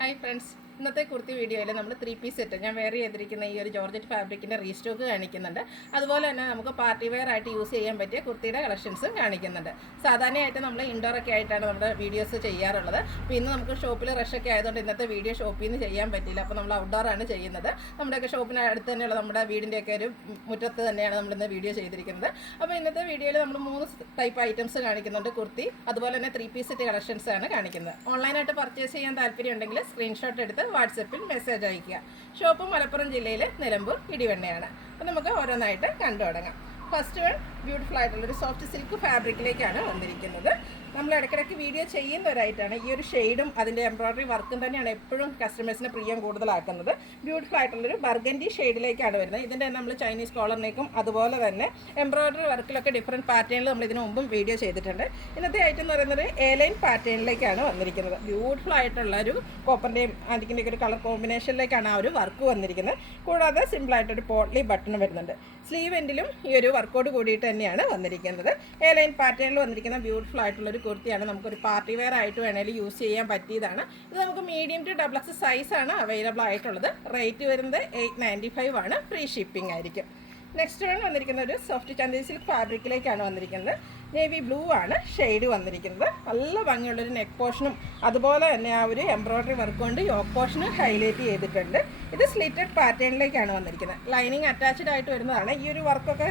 Hi friends. ഇന്നത്തെ കുർത്തി വീഡിയോയിൽ നമ്മൾ 3 പീസ് സെറ്റ് ഞാൻ വെയർ ചെയ്തിരിക്കുന്ന ഈ ഒരു ജോർജറ്റ് ഫാബ്രിക്കിൻ്റെ റീസ്റ്റോക്ക് കാണിക്കുന്നുണ്ട്. അതുപോലെ തന്നെ നമുക്ക് പാർട്ടി വെയർ ആയിട്ട് യൂസ് ചെയ്യാൻ പറ്റിയ കുർത്തിയുടെ കളക്ഷൻസും കാണിക്കുന്നുണ്ട്. സാധാരണയായിട്ട് നമ്മൾ ഇൻഡോർ ഒക്കെ ആയിട്ടാണ് നമ്മുടെ വീഡിയോസ് ചെയ്യാറുള്ളത്. അപ്പോൾ ഇന്ന് നമുക്ക് ഷോപ്പിൽ റഷൊക്കെ ആയതുകൊണ്ട് ഇന്നത്തെ വീഡിയോ ഷോപ്പിൽ നിന്ന് ചെയ്യാൻ പറ്റില്ല. അപ്പോൾ നമ്മൾ ഔട്ട്ഡോർ ആണ് ചെയ്യുന്നത്. നമ്മുടെയൊക്കെ ഷോപ്പിന് അടുത്ത് തന്നെയുള്ള നമ്മുടെ വീടിൻ്റെയൊക്കെ ഒരു മുറ്റത്ത് തന്നെയാണ് നമ്മളിന്ന് വീഡിയോ ചെയ്തിരിക്കുന്നത്. അപ്പോൾ ഇന്നത്തെ വീഡിയോയിൽ നമ്മൾ 3 ടൈപ്പ് ഐറ്റംസ് കാണിക്കുന്നുണ്ട്. കുർത്തി അതുപോലെ തന്നെ 3 പീസ് സെറ്റ് കളക്ഷൻസ് ആണ് കാണിക്കുന്നത്. ഓൺലൈനായിട്ട് പർച്ചേസ് ചെയ്യാൻ താല്പര്യമുണ്ടെങ്കിൽ സ്ക്രീൻഷോട്ട് എടുത്ത് വാട്സപ്പിൽ മെസ്സേജ് അയയ്ക്കുക. ഷോപ്പ് മലപ്പുറം ജില്ലയിൽ നിലമ്പൂർ ഇടിവണ്ണയാണ്. അപ്പോൾ നമുക്ക് ഓരോന്നായിട്ട് കണ്ടു തുടങ്ങാം. ഫസ്റ്റ് വൺ ബ്യൂട്ടിഫുൾ ആയിട്ടുള്ളൊരു സോഫ്റ്റ് സിൽക്ക് ഫാബ്രിക്കിലേക്കാണ് വന്നിരിക്കുന്നത്. നമ്മൾ ഇടയ്ക്കിടയ്ക്ക് വീഡിയോ ചെയ്യുന്നവരായിട്ടാണ് ഈ ഒരു ഷെയ്ഡും അതിൻ്റെ എംബ്രോയ്ഡറി വർക്കും തന്നെയാണ് എപ്പോഴും കസ്റ്റമേഴ്സിന് പ്രിയം കൂടുതലാക്കുന്നത്. ബ്യൂട്ടിഫുൾ ആയിട്ടുള്ളൊരു ബർഗൻഡി ഷെയ്ഡിലേക്കാണ് വരുന്നത്. ഇതിൻ്റെ നമ്മൾ ചൈനീസ് കോളറിനേക്കും അതുപോലെ തന്നെ എംബ്രോയ്ഡറി വർക്കിലൊക്കെ ഡിഫറെൻറ്റ് പാറ്റേണിൽ നമ്മൾ ഇതിനു മുമ്പും വീഡിയോ ചെയ്തിട്ടുണ്ട്. ഇന്നത്തെ ഐറ്റം എന്ന് പറയുന്നത് എ-ലൈൻ പാറ്റേണിലേക്കാണ് വന്നിരിക്കുന്നത്. ബ്യൂട്ടിഫുൾ ആയിട്ടുള്ള ഒരു കോപ്പറിൻ്റെയും ആൻറ്റിക്കിൻ്റെയൊക്കെ ഒരു കളർ കോമ്പിനേഷനിലേക്കാണ് ആ ഒരു വർക്ക് വന്നിരിക്കുന്നത്. കൂടാതെ സിമ്പിളായിട്ടൊരു പോട്ട്ലി ബട്ടൺ വരുന്നുണ്ട്. സ്ലീവ് എൻഡിലും ഈ ഒരു വർക്കോട് കൂടിയിട്ട് തന്നെയാണ് വന്നിരിക്കുന്നത്. എ-ലൈൻ പാറ്റേണിൽ വന്നിരിക്കുന്ന ബ്യൂട്ടിഫുൾ ആയിട്ടുള്ളൊരു കുർത്തിയാണ്. നമുക്കൊരു പാർട്ടി വെയർ ആയിട്ട് വേണമെങ്കിൽ യൂസ് ചെയ്യാൻ പറ്റിയതാണ്. ഇത് നമുക്ക് മീഡിയം ടു XXL സൈസാണ് അവൈലബിൾ ആയിട്ടുള്ളത്. റേറ്റ് വരുന്നത് 895 ആണ്. ഫ്രീ ഷിപ്പിംഗ് ആയിരിക്കും. നെക്സ്റ്റ് വൺ വന്നിരിക്കുന്ന ഒരു സോഫ്റ്റ് ചന്ദേരി സിൽക്ക് ഫാബ്രിക്കിലേക്കാണ് വന്നിരിക്കുന്നത്. നേവി ബ്ലൂ ആണ് ഷെയ്ഡ് വന്നിരിക്കുന്നത്. നല്ല ഭംഗിയുള്ളൊരു നെക്ക് പോർഷനും അതുപോലെ തന്നെ ആ ഒരു എംബ്രോയ്ഡറി വർക്ക് കൊണ്ട് യോക്ക് പോർഷന് ഹൈലൈറ്റ് ചെയ്തിട്ടുണ്ട്. ഇത് സ്ലിറ്റഡ് പാറ്റേണിലേക്കാണ് വന്നിരിക്കുന്നത്. ലൈനിങ് അറ്റാച്ച്ഡ് ആയിട്ട് വരുന്നതാണ്. ഈ ഒരു വർക്കൊക്കെ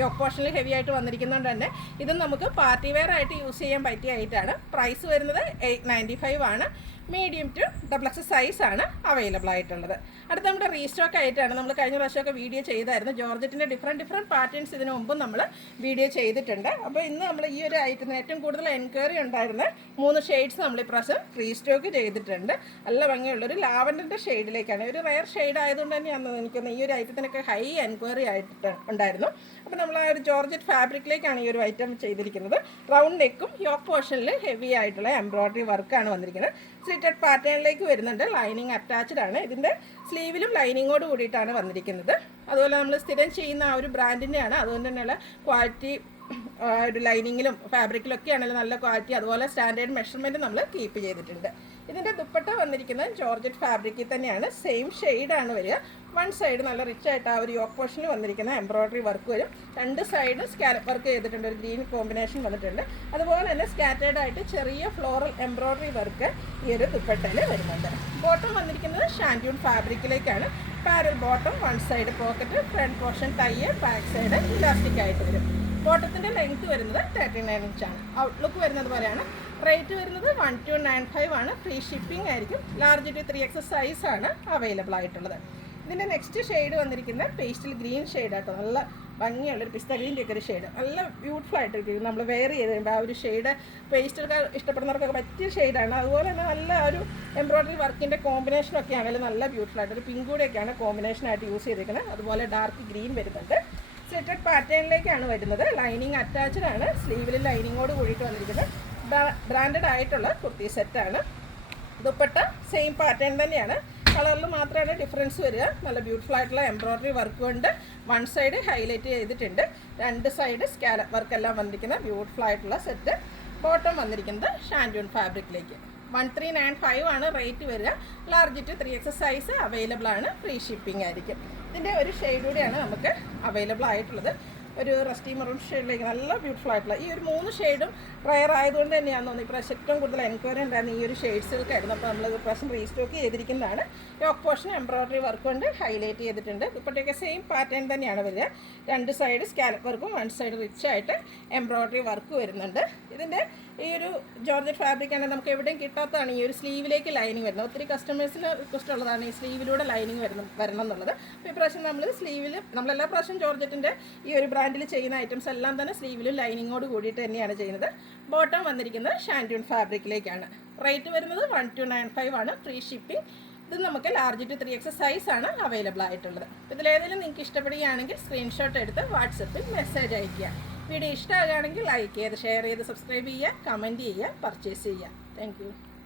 യോക്ക് പോർഷനിൽ ഹെവി ആയിട്ട് വന്നിരിക്കുന്നതുകൊണ്ട് തന്നെ ഇത് നമുക്ക് പാർട്ടി വെയർ ആയിട്ട് യൂസ് ചെയ്യാൻ പറ്റിയ ആയിട്ടാണ്. പ്രൈസ് വരുന്നത് 895 ആണ്. മീഡിയം ടു XXL സൈസാണ് അവൈലബിൾ ആയിട്ടുള്ളത്. അടുത്ത നമ്മുടെ റീസ്റ്റോക്ക് ആയിട്ടാണ്. നമ്മൾ കഴിഞ്ഞ പ്രാവശ്യമൊക്കെ വീഡിയോ ചെയ്തായിരുന്നു. ജോർജറ്റിൻ്റെ ഡിഫറെൻറ്റ് പാറ്റേൺസ് ഇതിനു മുമ്പും നമ്മൾ വീഡിയോ ചെയ്തിട്ടുണ്ട്. അപ്പോൾ ഇന്ന് നമ്മൾ ഈ ഒരു ഐറ്റത്തിന് ഏറ്റവും കൂടുതൽ എൻക്വയറി ഉണ്ടായിരുന്ന 3 ഷെയ്ഡ്സ് നമ്മൾ ഇപ്രാവശ്യം റീസ്റ്റോക്ക് ചെയ്തിട്ടുണ്ട്. നല്ല ഭംഗിയുള്ളൊരു ലാവൻഡറിൻ്റെ ഷെയ്ഡിലേക്കാണ്. ഒരു റെയർ ഷെയ്ഡ് ആയതുകൊണ്ട് തന്നെയാണ് എനിക്കൊന്ന് ഈ ഒരു ഐറ്റത്തിനൊക്കെ ഹൈ എൻക്വയറി ആയിട്ട് ഉണ്ടായിരുന്നു. അപ്പോൾ നമ്മൾ ആ ഒരു ജോർജറ്റ് ഫാബ്രിക്കിലേക്കാണ് ഈ ഒരു ഐറ്റം ചെയ്തിരിക്കുന്നത്. റൗണ്ട് നെക്കും യോക്ക് പോർഷനിൽ ഹെവി ആയിട്ടുള്ള എംബ്രോയ്ഡറി വർക്കാണ് വന്നിരിക്കുന്നത്. സ്ലിറ്റഡ് പാറ്റേണിലേക്ക് വരുന്നുണ്ട്. ലൈനിങ് അറ്റാച്ച്ഡ് ആണ്. ഇതിൻ്റെ സ്ലീവിലും ലൈനിങ്ങോട് കൂടിയിട്ടാണ് വന്നിരിക്കുന്നത്. അതുപോലെ നമ്മൾ സ്ഥിരം ചെയ്യുന്ന ആ ഒരു ബ്രാൻഡിൻ്റെയാണ്. അതുകൊണ്ട് തന്നെയുള്ള ക്വാളിറ്റി ഒരു ലൈനിങ്ങിലും ഫാബ്രിക്കിലൊക്കെ ആണെങ്കിലും നല്ല ക്വാളിറ്റി അതുപോലെ സ്റ്റാൻഡേർഡ് മെഷർമെൻറ്റ് നമ്മൾ കീപ്പ് ചെയ്തിട്ടുണ്ട്. ഇതിൻ്റെ ദുപ്പട്ട വന്നിരിക്കുന്നത് ജോർജറ്റ് ഫാബ്രിക്കിൽ തന്നെയാണ്. സെയിം ഷെയ്ഡാണ് വരിക. വൺ സൈഡ് നല്ല റിച്ച് ആയിട്ട് ആ ഒരു യോക്ക് പോർഷനിൽ വന്നിരിക്കുന്ന എംബ്രോയ്ഡറി വർക്ക് വരും. 2 സൈഡ് സ്കാലപ്പ് വർക്ക് ചെയ്തിട്ടുണ്ട്. ഒരു ഗ്രീൻ കോമ്പിനേഷൻ വന്നിട്ടുണ്ട്. അതുപോലെ തന്നെ സ്കാറ്റേർഡ് ആയിട്ട് ചെറിയ ഫ്ലോറൽ എംബ്രോയ്ഡറി വർക്ക് ഈ ഒരു ദുപ്പട്ടയിൽ വരുന്നുണ്ട്. ബോട്ടം വന്നിരിക്കുന്നത് ഷാൻഡ്യൂൺ ഫാബ്രിക്കിലേക്കാണ്. Parallel bottom, one side pocket, front portion tie, back side elastic ആയിട്ട് വരും. ബോട്ടത്തിൻ്റെ ലെങ്ത് വരുന്നത് 39 ഇഞ്ചാണ്. ഔട്ട്ലുക്ക് വരുന്നത് പോലെയാണ്. റേറ്റ് വരുന്നത് 1295 ആണ്. ഫ്രീ ഷിപ്പിംഗ് ആയിരിക്കും. ലാർജ് ടു 3XL സൈസാണ് അവൈലബിൾ ആയിട്ടുള്ളത്. ഇതിൻ്റെ നെക്സ്റ്റ് ഷെയ്ഡ് വന്നിരിക്കുന്ന പേസ്റ്റൽ ഗ്രീൻ ഷെയ്ഡാട്ടോ. നല്ല ഭംഗിയുള്ളൊരു പിസ്ത ഗ്രീൻ്റെ ഒക്കെ ഒരു ഷെയ്ഡ്. നല്ല ബ്യൂട്ടിഫുൾ ആയിട്ട് നമ്മൾ വെയർ ചെയ്ത് കഴിയുമ്പോൾ ആ ഒരു ഷെയ്ഡ് പേസ്റ്റൊക്കെ ഇഷ്ടപ്പെടുന്നവർക്കൊക്കെ പറ്റിയ ഷെയ്ഡാണ്. അതുപോലെ തന്നെ നല്ല ഒരു എംബ്രോയ്ഡറി വർക്കിൻ്റെ കോമ്പിനേഷനൊക്കെ ആണെങ്കിലും നല്ല ബ്യൂട്ടിഫുൾ ആയിട്ട് ഒരു പിങ്ക് കൂടെയൊക്കെയാണ് കോമ്പിനേഷനായിട്ട് യൂസ് ചെയ്തിരിക്കുന്നത്. അതുപോലെ ഡാർക്ക് ഗ്രീൻ വരുന്നുണ്ട്. സ്ലിറ്റഡ് പാറ്റേണിലേക്കാണ് വരുന്നത്. ലൈനിങ് അറ്റാച്ച്ഡ് ആണ്. സ്ലീവിൽ ലൈനിങ്ങോട് കൂടിയിട്ട് വന്നിരിക്കുന്നത്. ബ്രാൻഡഡ് ആയിട്ടുള്ള കുർത്തി സെറ്റാണ്. ദുപ്പട്ട സെയിം പാറ്റേൺ തന്നെയാണ്. കളറിൽ മാത്രമാണ് ഡിഫറൻസ് വരിക. നല്ല ബ്യൂട്ടിഫുൾ ആയിട്ടുള്ള എംബ്രോയ്ഡറി വർക്ക് കൊണ്ട് വൺ സൈഡ് ഹൈലൈറ്റ് ചെയ്തിട്ടുണ്ട്. 2 സൈഡ് സ്കാലപ്പ് വർക്കെല്ലാം വന്നിരിക്കുന്ന ബ്യൂട്ടിഫുൾ ആയിട്ടുള്ള സെറ്റ്. ബോട്ടം വന്നിരിക്കുന്നത് ഷാൻഡ്യൂൺ ഫാബ്രിക്കിലേക്ക്. 1395 ആണ് റേറ്റ് വരിക. Large to 3XL size available ആണ്. ഫ്രീ ഷിപ്പിംഗ് ആയിരിക്കും. ഇതിൻ്റെ ഒരു ഷെയ്ഡ് കൂടിയാണ് നമുക്ക് അവൈലബിൾ ആയിട്ടുള്ളത്. ഒരു റസ്റ്റി മെറൂൺ ഷെയ്ഡിലേക്ക് നല്ല ബ്യൂട്ടിഫുൾ ആയിട്ടുള്ള ഈ ഒരു 3 ഷെയ്ഡും റയർ ആയതുകൊണ്ട് തന്നെയാണെന്ന് തോന്നുന്നു ഇപ്രാവശ്യം ഏറ്റവും കൂടുതൽ എൻക്വയറി ഉണ്ടായിരുന്നു ഈ ഒരു ഷെയ്ഡ്സുകൾക്കായിരുന്നു. അപ്പോൾ നമ്മൾ ഇപ്രാവശ്യം റീസ്റ്റോക്ക് ചെയ്തിരിക്കുന്നതാണ്. യോക്ക് പോർഷൻ എംബ്രോയ്ഡറി വർക്ക് കൊണ്ട് ഹൈലൈറ്റ് ചെയ്തിട്ടുണ്ട്. ഇപ്പോഴത്തേക്ക് സെയിം പാറ്റേൺ തന്നെയാണ് വരിക. 2 സൈഡ് സ്കാലപ്പ് വർക്കും 1 സൈഡ് റിച്ച് ആയിട്ട് എംബ്രോയ്ഡറി വർക്ക് വരുന്നുണ്ട്. ഇതിൻ്റെ ഈ ഒരു ജോർജറ്റ് ഫാബ്രിക് ആണെങ്കിൽ നമുക്ക് എവിടെയും കിട്ടാത്തതാണ് ഈ ഒരു സ്ലീവിലേക്ക് ലൈനിങ് വരുന്നത്. ഒത്തിരി കസ്റ്റമേഴ്സിന് റിക്വസ്റ്റ് ഉള്ളതാണ് ഈ സ്ലീവിലൂടെ ലൈനിങ് വരണം എന്നുള്ളത്. അപ്പോൾ ഇപ്രാവശ്യം നമ്മളെല്ലാ പ്രാവശ്യം ജോർജറ്റിൻ്റെ ഈ ഒരു ബ്രാൻഡിൽ ചെയ്യുന്ന ഐറ്റംസ് എല്ലാം തന്നെ സ്ലീവിലും ലൈനിങ്ങോട് കൂടിയിട്ട് തന്നെയാണ് ചെയ്യുന്നത്. ബോട്ടം വന്നിരിക്കുന്നത് ഷാൻഡ്യൂൺ ഫാബ്രിക്കിലേക്കാണ്. റേറ്റ് വരുന്നത് 1295 ആണ്. Free shipping. ഇത് നമുക്ക് ലാർജ് ടു 3XL സൈസാണ് അവൈലബിൾ ആയിട്ടുള്ളത്. ഇതിലേതെങ്കിലും നിങ്ങൾക്ക് ഇഷ്ടപ്പെടുകയാണെങ്കിൽ സ്ക്രീൻഷോട്ട് എടുത്ത് വാട്സപ്പിൽ മെസ്സേജ് അയയ്ക്കുക. വീഡിയോ ഇഷ്ടമാകുകയാണെങ്കിൽ ലൈക്ക് ചെയ്ത് ഷെയർ ചെയ്ത് സബ്സ്ക്രൈബ് ചെയ്യുക, കമൻറ്റ് ചെയ്യുക, പർച്ചേസ് ചെയ്യുക. താങ്ക്